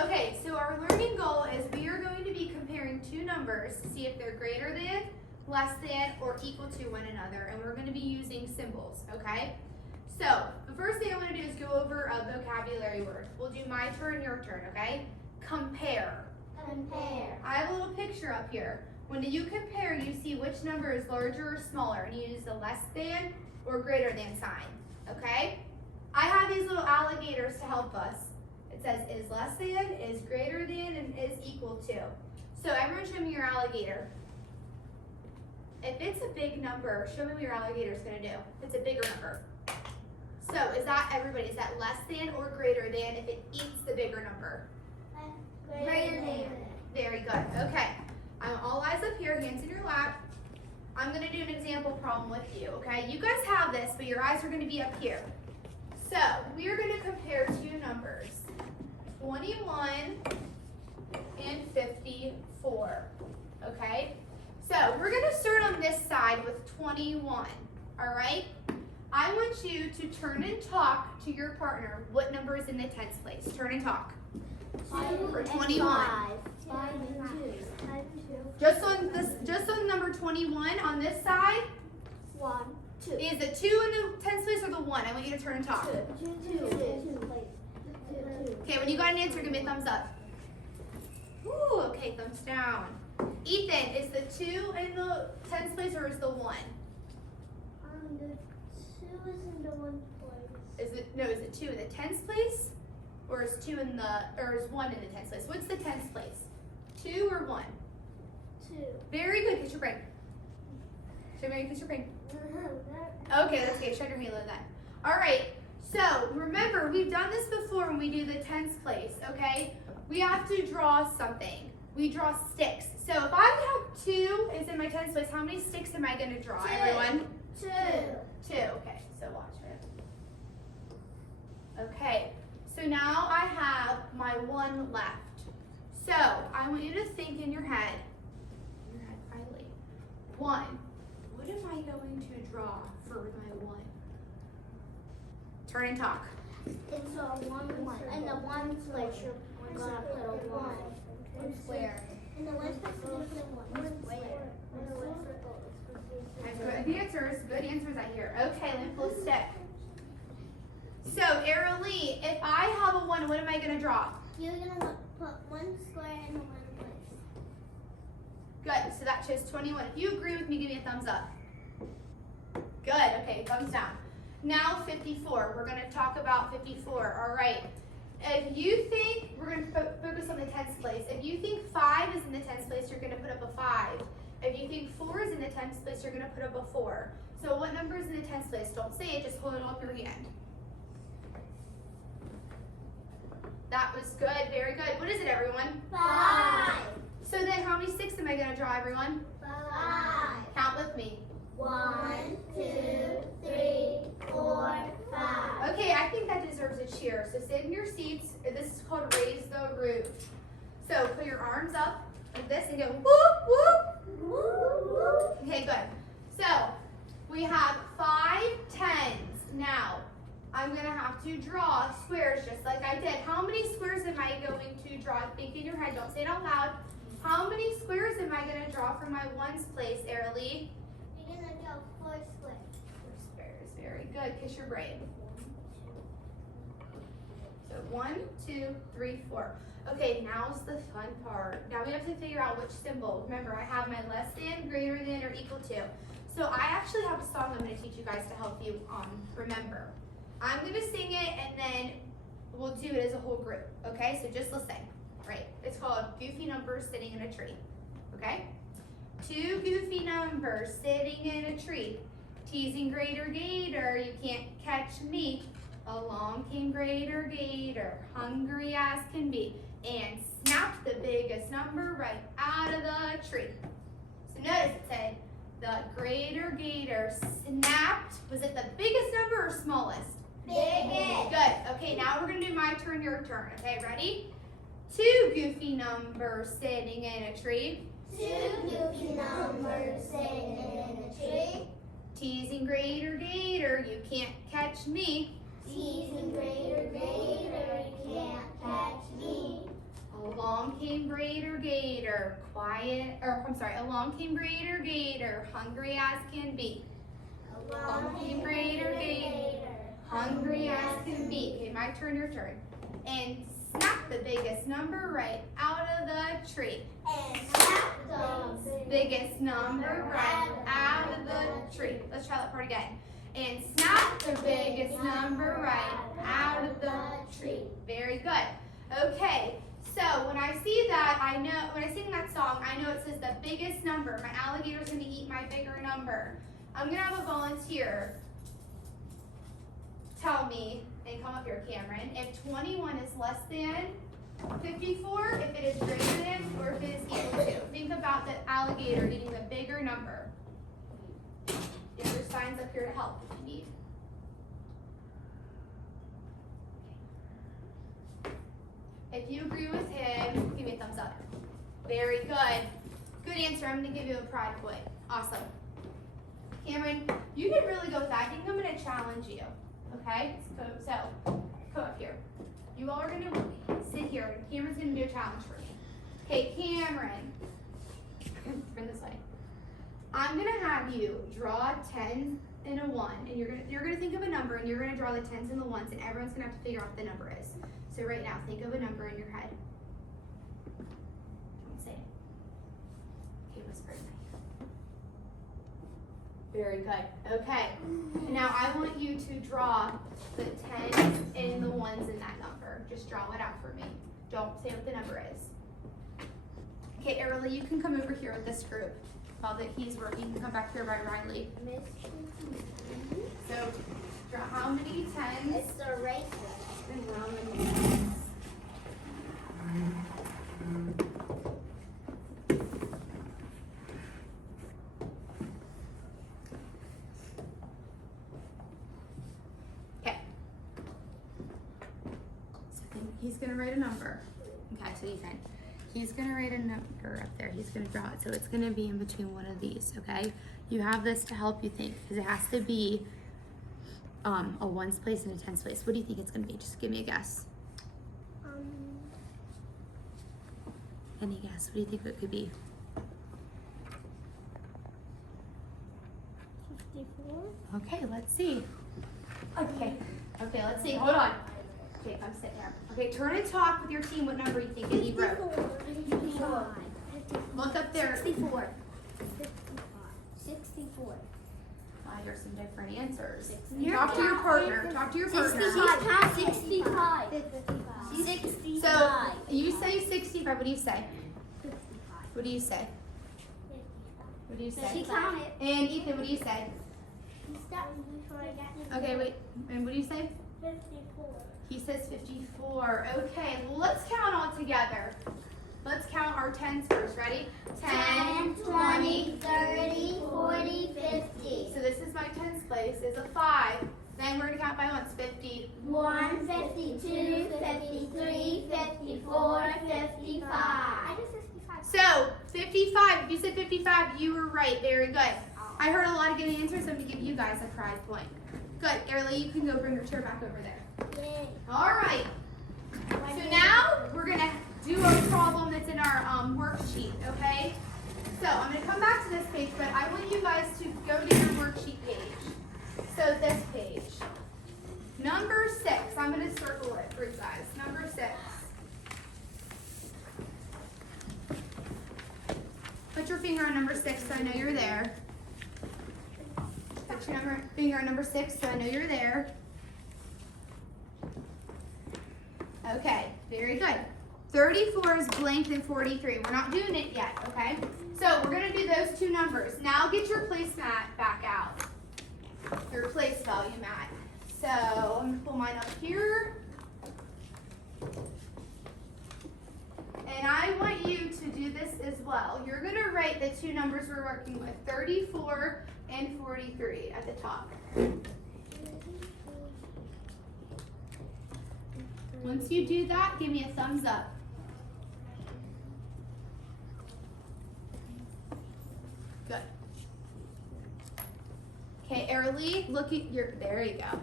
Okay, so our learning goal is we are going to be comparing two numbers to see if they're greater than, less than, or equal to one another, and we're going to be using symbols, okay? So, the first thing I want to do is go over a vocabulary word. We'll do my turn, your turn, okay? Compare. Compare. I have a little picture up here. When you compare, you see which number is larger or smaller, and you use the less than or greater than sign, okay? I have these little alligators to help us. It says is less than, is greater than, and is equal to. So everyone show me your alligator. If it's a big number, show me what your alligator is going to do. If it's a bigger number. So is that everybody? Is that less than or greater than if it eats the bigger number? Greater than. Very good. Okay. All eyes up here, hands in your lap. I'm going to do an example problem with you, okay? You guys have this, but your eyes are going to be up here. So we are going to compare two numbers, 21 and 54, okay? So we're going to start on this side with 21, all right? I want you to turn and talk to your partner. What number is in the tens place? Turn and talk. For 21. 5 and 2. Just on number 21 on this side. 1, 2. Is the 2 in the tens place or the 1? I want you to turn and talk. 2. Okay, when you got an answer, give me a thumbs up. Ooh, okay, thumbs down. Ethan, is the 2 in the tens place or is the 1? The 2 is in the 1 place. Is it 2 in the tens place? Or is 1 in the tens place? What's the tens place? 2 or 1? 2. Very good, kiss your brain. Show me how you kiss your brain. Okay, that's good. Shine your halo then. All right, so remember, we've done this before when we do the tens place, okay? We have to draw something. We draw sticks. So if I have 2 is in my tens place, how many sticks am I going to draw, 2. everyone? 2. 2. Okay, so watch it. Okay, so now I have my 1 left. So I want you to think in your head, Riley, 1. What am I going to draw for my 1? Turn and talk. It's a 1. In the 1 place, you're going to put a 1. 1 square. In the 1 place, you're going to put 1 square. Good answers I hear. Okay, let me pull a stick. So, Arely, if I have a 1, what am I going to draw? You're going to put 1 square in the 1 place. Good, so that shows 21. If you agree with me, give me a thumbs up. Good, okay, thumbs down. Now 54, we're gonna talk about 54, all right. If you think, we're gonna focus on the tens place. If you think 5 is in the tens place, you're gonna put up a 5. If you think 4 is in the tens place, you're gonna put up a 4. So what number is in the tens place? Don't say it, just hold it up your hand. That was good, very good. What is it, everyone? 5. So then how many sticks am I gonna draw, everyone? 5. Count with me. 1, 2, 3, 4, 5. Okay, I think that deserves a cheer. So sit in your seats. This is called raise the roof. So put your arms up like this and go whoop, whoop. Okay, good. So we have 5 tens. Now I'm gonna have to draw squares just like I did. How many squares am I going to draw? Think in your head, don't say it out loud. How many squares am I gonna draw for my 1's place, Arely? You're going to draw 4 squares. 4 squares, very good. Kiss your brain. So 1, 2, 3, 4. Okay, now's the fun part. Now we have to figure out which symbol. Remember, I have my less than, greater than, or equal to. So I actually have a song I'm going to teach you guys to help you remember. I'm going to sing it and then we'll do it as a whole group. Okay, so just listen. Right, it's called Goofy Numbers Sitting in a Tree. Okay? 2 goofy numbers sitting in a tree. Teasing Greater Gator, you can't catch me. Along came Greater Gator, hungry as can be, and snapped the biggest number right out of the tree. So notice it said, the Greater Gator snapped. Was it the biggest number or smallest? Biggest. Good. Okay, now we're going to do my turn, your turn. Okay, ready? 2 goofy numbers sitting in a tree. 2 goofy numbers sitting in a tree. Teasing Greater Gator, you can't catch me. Teasing Greater Gator, you can't catch me. came Raider Gator, along came Raider Gator, hungry as can be. Along came Raider Gator, hungry as can be. Okay, my turn, your turn. And snap the biggest number right out of the tree. And snap the Biggest number right out of the tree. Let's try that part again. And snap the biggest number right out of the tree. Very good. Okay, so when I see that, I know, when I sing that song, I know it says the biggest number. My alligator's gonna eat my bigger number. I'm gonna have a volunteer tell me, and come up here, Cameron, if 21 is less than 54, if it is greater than, or if it is equal to. Think about the alligator eating the bigger number. There's signs up here to help if you need. If you agree with him, give me a thumbs up. Very good. Good answer. I'm going to give you a pride point. Awesome. Cameron, you did really good with that. I think I'm going to challenge you. Okay? So, come up here. You all are going to sit here. Cameron's going to do a challenge for me. Okay, Cameron. Turn this way. I'm going to have you draw 10 and a 1. And you're gonna think of a number, and you're going to draw the 10s and the 1s, and everyone's going to have to figure out what the number is. So right now, think of a number in your head. Don't say it. Okay, whisper it in my ear. Very good. Okay. And now I want you to draw the 10s and the 1s in that number. Just draw it out for me. Don't say what the number is. Okay, Erla, you can come over here with this group. While that he's working, you can come back here by Riley. So, draw how many 10s? It's the race. And how many 10s? Okay. So he's gonna write a number. Okay, so Ethan. He's gonna write a number up there. He's gonna draw it. So it's gonna be in between one of these, okay? You have this to help you think, because it has to be a ones place and a tens place. What do you think it's gonna be? Just give me a guess. Any guess? What do you think it could be? 54. Okay, let's see. Okay, let's see. Hold on. Okay, I'm sitting there. Okay, turn and talk with your team what number you think he wrote. 54. Look up there. 64. 64. There's some different answers. 65. Talk to your partner. Talk to your partner. 65. 65. So you say 65. What do you say? 55. What do you say? What do you say? She counted. And Ethan, what do you say? Okay, wait. And what do you say? 54. He says 54. Okay, let's count all together. Let's count our 10s first. Ready? 10, 20, 30, 40, 50. So this is my 10s place. Is a 5. Then we're going to count by ones. 50. 1, 52, 53, 54, 55. I just said 55. So 55. If you said 55, you were right. Very good. I heard a lot of good answers. So I'm going to give you guys a prize point. Good. Erly, you can go bring your chair back over there. Yay. All right. So now we're going to do a problem that's in our worksheet, okay? So I'm going to come back to this page, but I want you guys to go to your worksheet page. So this page. Number 6. I'm going to circle it for you guys. Number 6. Put your finger on number 6 so I know you're there. Put your finger on number 6 so I know you're there. Okay, very good. 34 is blank than 43. We're not doing it yet, okay? So we're going to do those two numbers. Now get your placemat back out. Your place value mat. So I'm going to pull mine up here. And I want you to do this as well. You're going to write the two numbers we're working with, 34 and 43 at the top. Once you do that, give me a thumbs up. Good. Okay, Erly, look at your, there you go.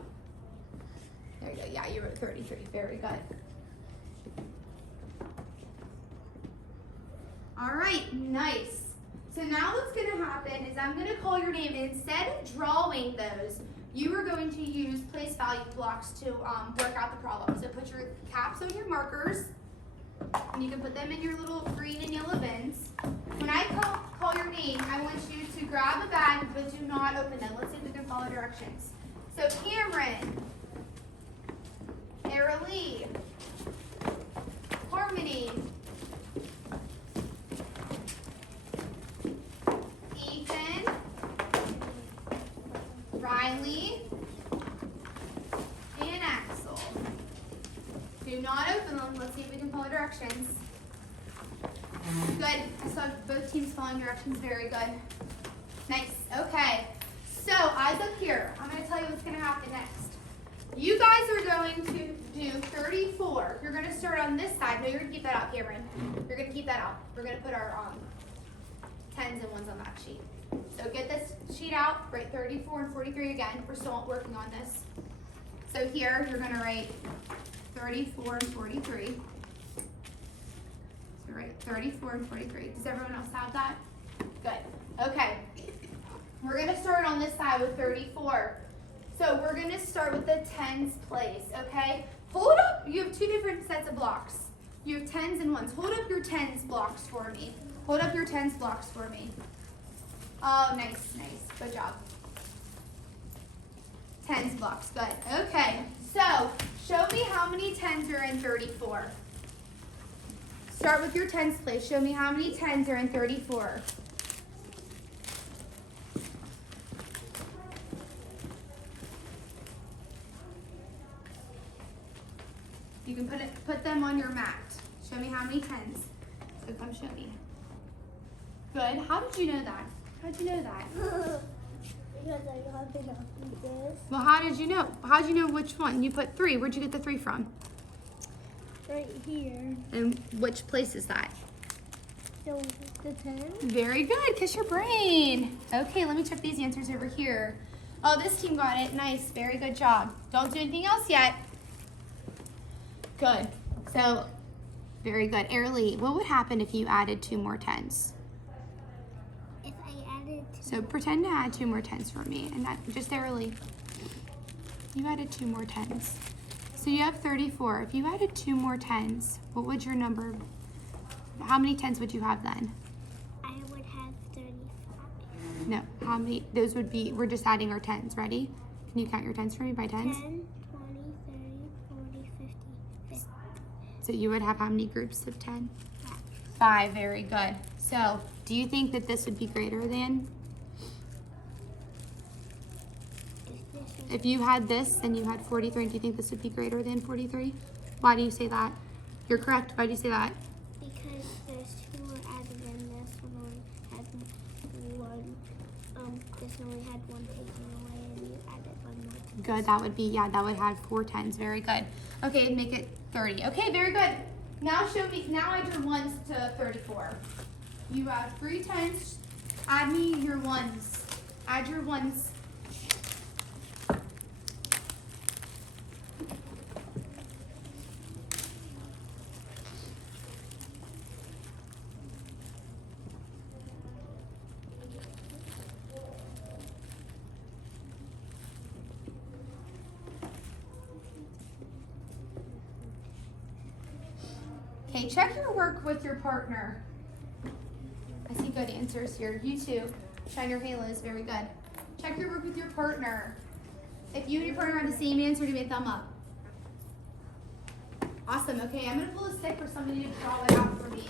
There you go, yeah, you wrote 33, very good. Nice. So now what's gonna happen is I'm gonna call your name, and instead of drawing those, you are going to use place value blocks to work out the problem. So put your caps on your markers, and you can put them in your little green and yellow bins. When I call your name, I want you to grab a bag, but do not open them. Let's see if we can follow directions. So Cameron, Aralee, Harmony, Ethan, Riley, and Axel. Do not open them. Let's see if we can follow directions. Good. I saw both teams following directions. Very good. Nice. Okay. So eyes up here. I'm going to tell you what's going to happen next. You guys are going to do 34. You're going to start on this side. No, you're going to keep that out, Cameron. You're going to keep that out. We're going to put our 10s and 1s on that sheet. So get this sheet out. Write 34 and 43 again. We're still working on this. So here you're going to write 34 and 43. So write 34 and 43. Does everyone else have that? Good. Okay. We're going to start on this side with 34. So we're going to start with the 10s place, okay? Hold up. You have two different sets of blocks. You have 10s and 1s. Hold up your 10s blocks for me. Hold up your 10s blocks for me. Oh, nice, nice. Good job. 10s blocks. Good. Okay. So show me how many 10s are in 34. Start with your 10s place. Show me how many 10s are in 34. You can put them on your mat. Show me how many 10s. So come show me. Good. How did you know that? How did you know that? Because I got it off of this. Well, how did you know? How did you know which one? You put 3. Where'd you get the 3 from? Right here. And which place is that? So the 10. Very good. Kiss your brain. Okay, let me check these answers over here. Oh, this team got it. Nice. Very good job. Don't do anything else yet. Good. So, very good. Aralee, what would happen if you added 2 more 10s? If I added 2. So pretend to add 2 more 10s for me. And that, just Aralee. You added 2 more 10s. So you have 34. If you added 2 more 10s, what would your number, how many 10s would you have then? I would have 35. No, how many, those would be, we're just adding our 10s. Ready? Can you count your 10s for me by 10s? 10, 20, 30, 40, 50, 50. So you would have how many groups of 10? 5. 5, very good. So, do you think that this would be greater than? If you had this and you had 43, do you think this would be greater than 43? Why do you say that? You're correct. Why do you say that? Because there's 2 more added than this one only had 1. This one only had 1 taken away, and you added 1 more. Good. That would be, yeah, that would have 4 10s. Very good. Okay, make it 30. Okay, very good. Now show me, now add your 1s to 34. You have 3 10s. Add me your 1s. Add your 1s. Okay, check your work with your partner. I see good answers here. You too. Shine your halos. Very good. Check your work with your partner. If you and your partner have the same answer, give me a thumb up. Awesome. Okay, I'm going to pull a stick for somebody to draw it out for me.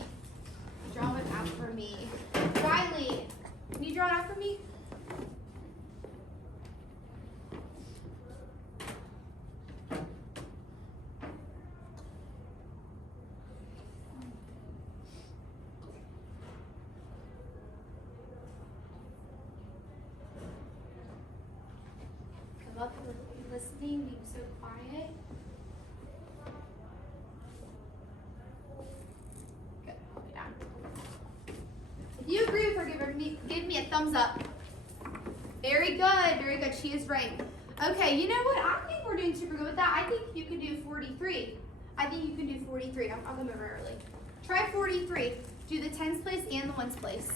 Draw it out for me. Riley, can you draw it out for me? I love listening, being so quiet. Good, I'll be down. If you agree with her, give me a thumbs up. Very good, very good. She is right. Okay, you know what? I think we're doing super good with that. I think you can do 43. I think you can do 43. I'll come over early. Try 43. Do the tens place and the ones place.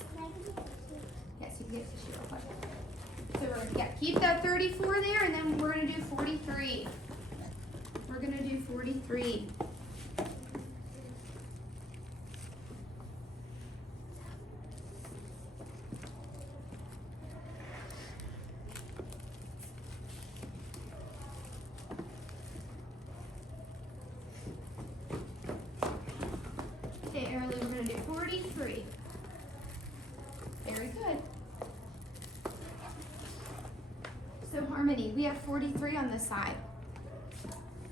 Yes, you can get tissue real quick. So we're gonna keep that 34 there, and then we're gonna do 43. We're gonna do 43. Okay, Early, we're gonna do 43. Very good. So Harmony, we have 43 on this side.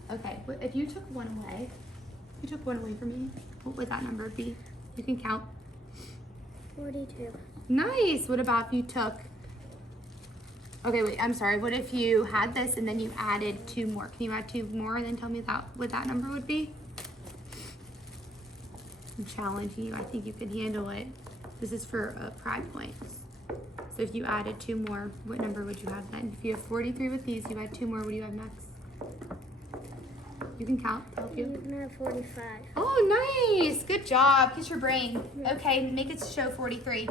Okay, if you took one away, from me, what would that number be? You can count. 42. Nice. What about if you took, okay, wait, I'm sorry. What if you had this and then you added 2 more? Can you add 2 more and then tell me what that number would be? I'm challenging you. I think you can handle it. This is for pride points. So if you added 2 more, what number would you have then? If you have 43 with these, you add 2 more, what do you have next? You can count. Help you. You can have 45. Oh, nice. Good job. Kiss your brain. Okay, make it show 43.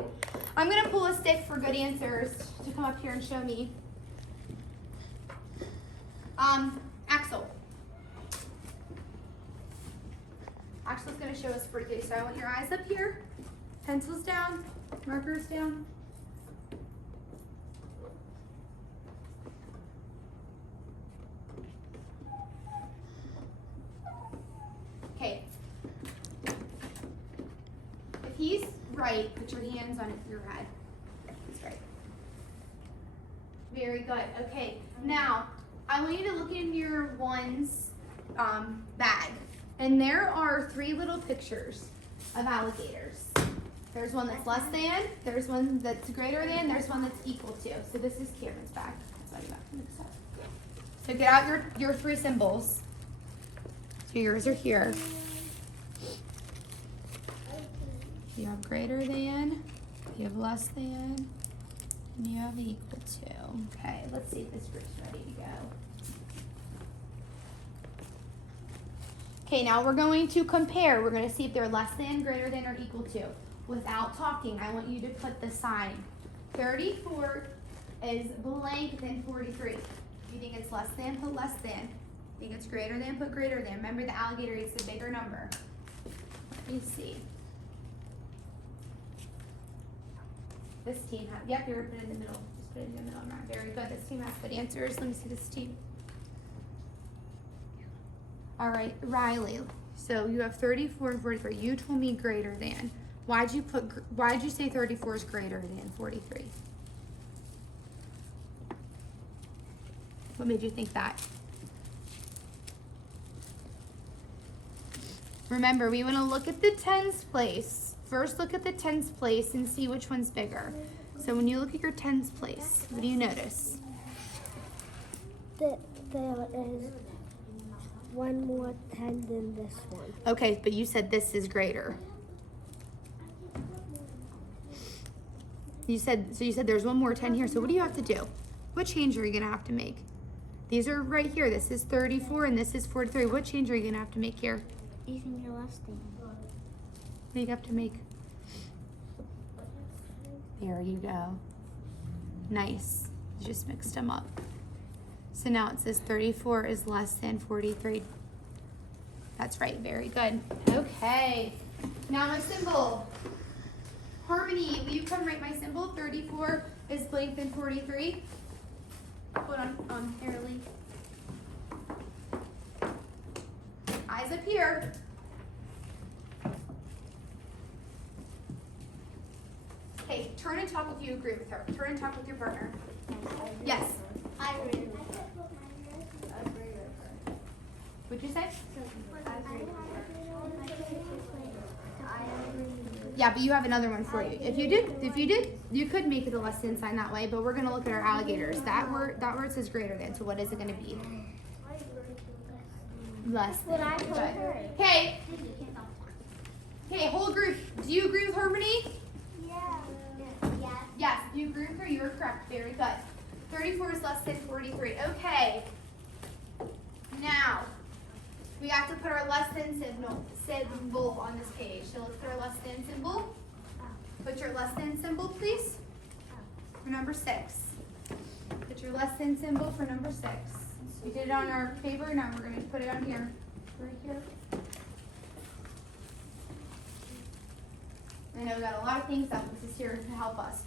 I'm going to pull a stick for good answers to come up here and show me. Axel. Axel's going to show us 43. So I want your eyes up here, pencils down, markers down. Okay. If he's right, put your hands on your head. That's right. Very good. Okay. Now, I want you to look in your one's bag. And there are 3 little pictures of alligators. There's one that's less than, there's one that's greater than, there's one that's equal to. So this is Cameron's bag. That's why you have to mix up. So get out your 3 symbols. So yours are here. You have greater than, you have less than, and you have equal to. Okay, let's see if this group's ready to go. Okay, now we're going to compare. We're going to see if they're less than, greater than, or equal to. Without talking, I want you to put the sign. 34 is blank than 43. If you think it's less than, put less than. Think it's greater than, put greater than. Remember, the alligator eats the bigger number. Let me see. This team has, yep, you're put it in the middle. Just put it in the middle. Right. Very good. This team has good answers. Let me see this team. All right, Riley. So you have 34 and 43. You told me greater than. Why'd you say 34 is greater than 43? What made you think that? Remember, we want to look at the tens place. First, look at the tens place and see which one's bigger. So when you look at your tens place, what do you notice? There is one more 10 than this one. Okay, but you said this is greater. You said there's one more 10 here. So what do you have to do? What change are you going to have to make? These are right here. This is 34 and this is 43. What change are you going to have to make here? Using your less than. What do you have to make? There you go. Nice. You just mixed them up. So now it says 34 is less than 43. That's right. Very good. Okay. Now my symbol. Harmony, will you come write my symbol? 34 is blank than 43. Put on Hairly. Eyes up here. Okay, turn and talk if you agree with her. Turn and talk with your partner. Yes. I agree with her. What'd you say? I agree. Yeah, but you have another one for you. If you did, you could make it a less than sign that way, but we're gonna look at our alligators. That word says greater than, so what is it gonna be? Less than. Good. Okay. Okay, whole group. Do you agree with Harmony? Yeah. Yes, if you agree with her, you are correct. Very good. 34 is less than 43. Okay. Now, we have to put our less than symbol on this page. So let's put our less than symbol. Put your less than symbol, please, for number 6. Put your less than symbol for number 6. We did it on our paper, now we're going to put it on here. Right here. I know we got a lot of things that this is here to help us.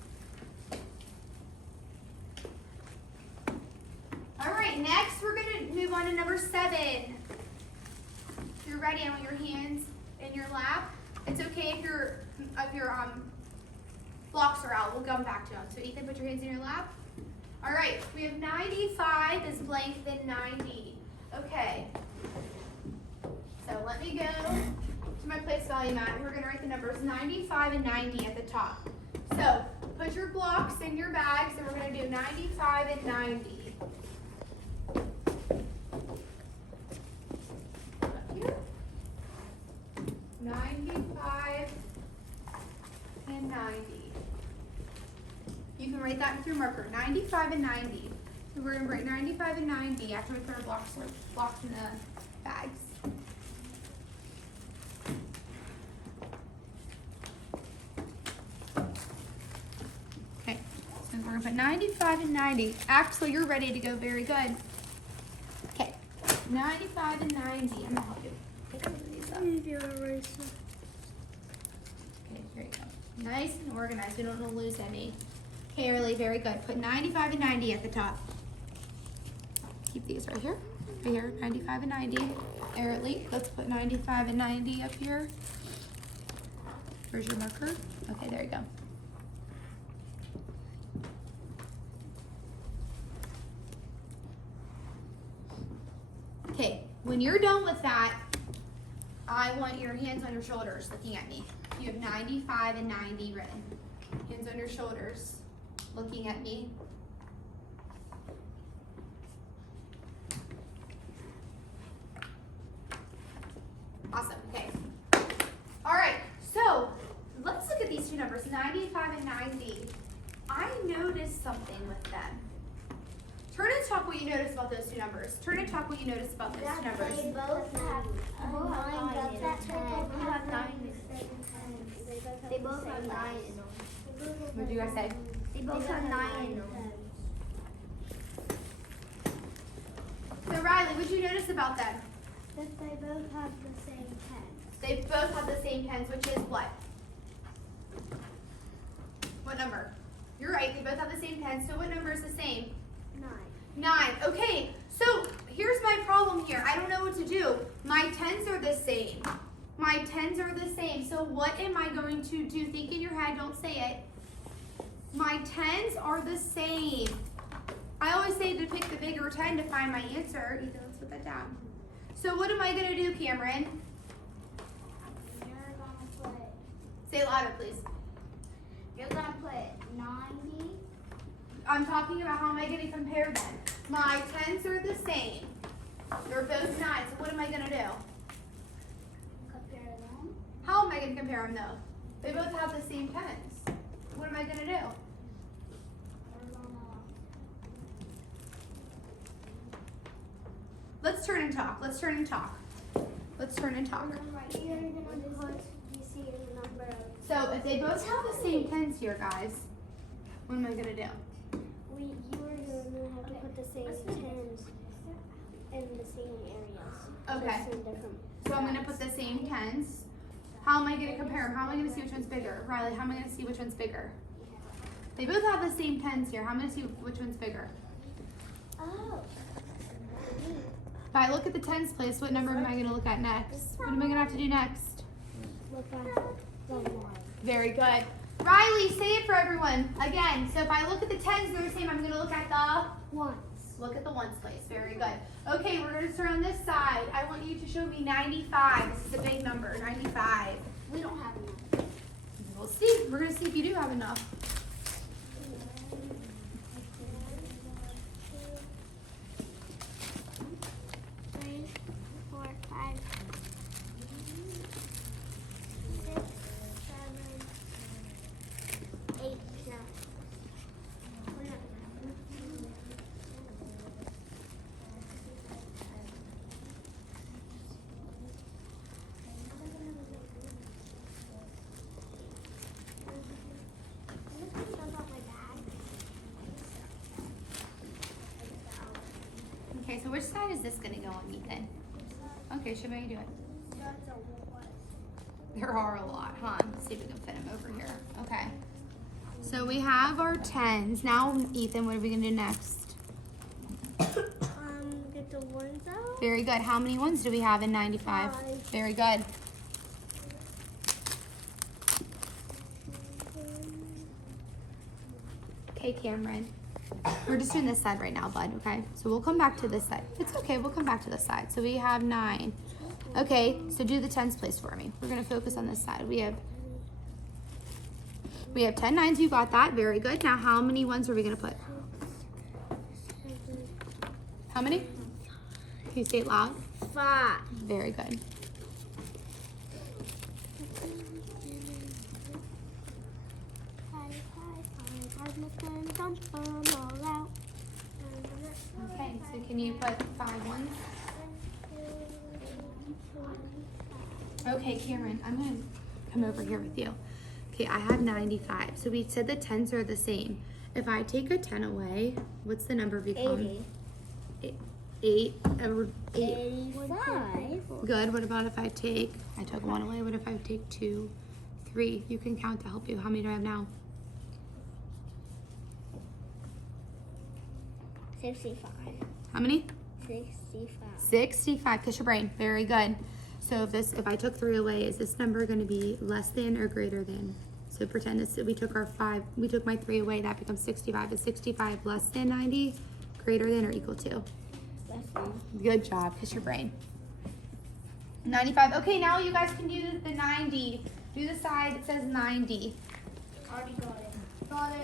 All right, next we're going to move on to number 7. If you're ready, I want your hands in your lap. It's okay if your blocks are out. We'll come back to them. So Ethan, put your hands in your lap. All right, we have 95 is blank, then 90. Okay. So let me go to my place value mat. We're going to write the numbers 95 and 90 at the top. So put your blocks in your bags, and we're going to do 95 and 90. Up here. 95 and 90. You can write that with your marker, 95 and 90. So we're going to write 95 and 90 after we put our blocks in the bags. Okay, so we're going to put 95 and 90. Axel, you're ready to go. Very good. Okay, 95 and 90. I'm going to help you pick some of these up. Okay, here you go. Nice and organized. We don't want to lose any. Okay, Early, very good. Put 95 and 90 at the top. Keep these right here. Right here, 95 and 90. Early, let's put 95 and 90 up here. Where's your marker? Okay, there you go. Okay, when you're done with that, I want your hands on your shoulders looking at me. You have 95 and 90 written. Hands on your shoulders looking at me. Awesome, okay. All right, so let's look at these two numbers, 95 and 90. I noticed something with them. Turn and talk what you noticed about those two numbers. Turn and talk what you noticed about those two numbers. They both have 9 in them. They both have 9 in them. What did you guys say? They both have 9 in them. So Riley, what did you notice about them? That they both have the same tens. They both have the same tens, which is what? What number? You're right, they both have the same tens. So what number is the same? 9. 9. Okay, so here's my problem here. I don't know what to do. My tens are the same. My tens are the same. So what am I going to do? Think in your head, don't say it. My tens are the same. I always say to pick the bigger 10 to find my answer. Ethan, let's put that down. So what am I going to do, Cameron? You're going to put, Say it louder, please. you're going to put 90. I'm talking about how am I going to compare them. My tens are the same. They're both 9. So what am I going to do? Compare them. How am I going to compare them, though? They both have the same tens. What am I going to do? We're going to Let's turn and talk. Let's turn and talk. Let's turn and talk. right here, you're going to put, you see the number of, So if they both have the same tens here, guys, what am I going to do? you were going to have to put the same tens in the same areas. Okay. Just in different So I'm going to put the same tens. How am I going to compare them? How am I going to see which one's bigger? Riley, how am I going to see which one's bigger? They both have the same tens here. How am I going to see which one's bigger? Oh. If I look at the tens place, what number am I going to look at next? What am I going to have to do next? Look at the 1. Very good. Riley, say it for everyone. Again, so if I look at the tens, they're the same. I'm going to look at the Ones. Look at the ones place. Very good. Okay, we're going to start on this side. I want you to show me 95. This is a big number, 95. We don't have enough. We'll see. We're going to see if you do have enough. 3, 4, 5, 6, 7, 8, 9. which side is this gonna go on, Ethan? Okay, show me how you do it. That's a lot. There are a lot, huh? Let's see if we can fit them over here. Okay. So we have our 10s. Now, Ethan, what are we gonna do next? Get the ones out. Very good. How many ones do we have in 95? 5. Very good. Okay, Cameron. We're just doing this side right now, bud, okay? So we'll come back to this side. It's okay, we'll come back to this side. So we have 9. Okay, so do the 10s place for me. We're gonna focus on this side. We have 10 9s, you got that, very good. Now how many ones are we gonna put? How many? Can you say it loud? 5. Very good. Okay, so can you put 5 ones? Okay, Cameron, I'm gonna come over here with you. Okay, I have 95. So we said the 10s are the same. If I take a 10 away, what's the number become? 80. 8. 85. Good. What about if I took 1 away? What if I take 2, 3? You can count to help you. How many do I have now? 65. How many? 65. 65. Kiss your brain. Very good. So if I took 3 away, is this number going to be less than or greater than? So pretend this, we took my 3 away, that becomes 65. Is 65 less than 90, greater than, or equal to? Less than. Good job. Kiss your brain. 95. Okay, now you guys can do the 90. Do the side that says 90. Already got it. Got it.